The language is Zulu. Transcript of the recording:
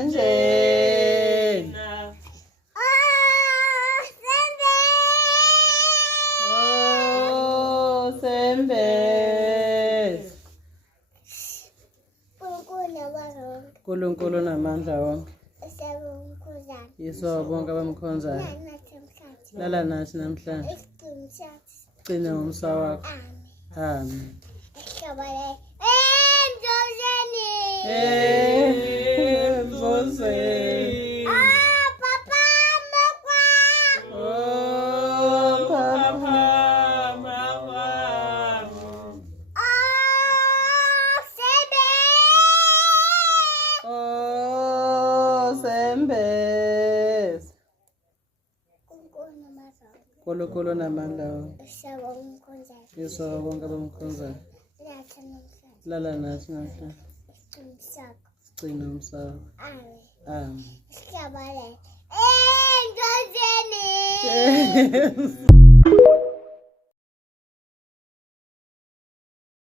kanjena. Oh, Sembeza. Unkulunkulu namandla wonke. Yiso bonke abamkhonzayo. Lala nathi namhlanje. Gcina ngomsa wakho. Amen. Mzoseni. Papa, Oh, Papa. Oh, Sembeza. Unkulunkulu namandla wonke. Yiso bonke abamkhonzayo. Lala nathi namhlanje. Gcina ngomsa wakho. Amen. Amen.